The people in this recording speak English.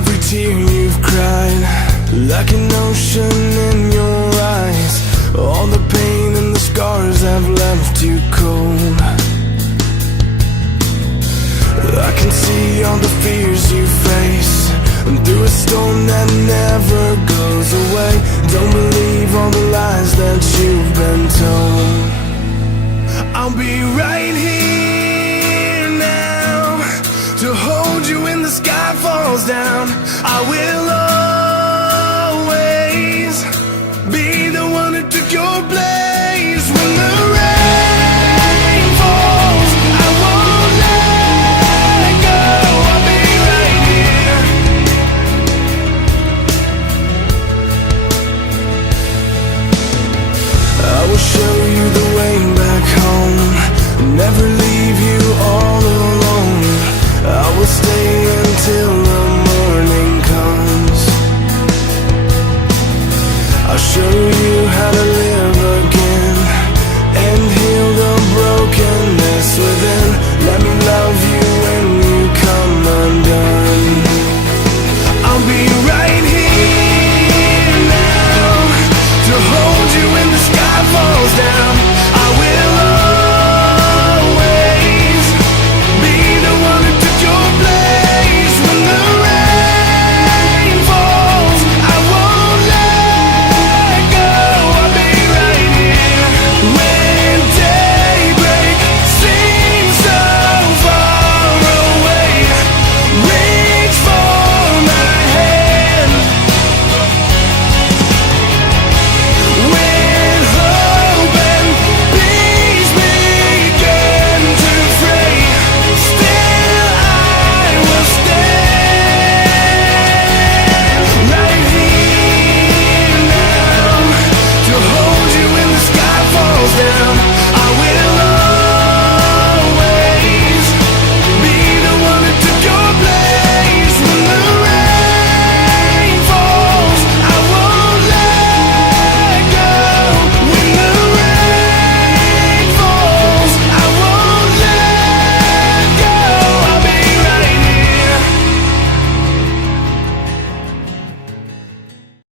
every tear you've cried, like an ocean in your eyes. All the pain and the scars have left you cold. I can see all the fears you face, and through a storm that never goes away. Don't believe all the lies that you've been told. I'll be right here now to hold you when the sky falls down. I will always be the one who took your place.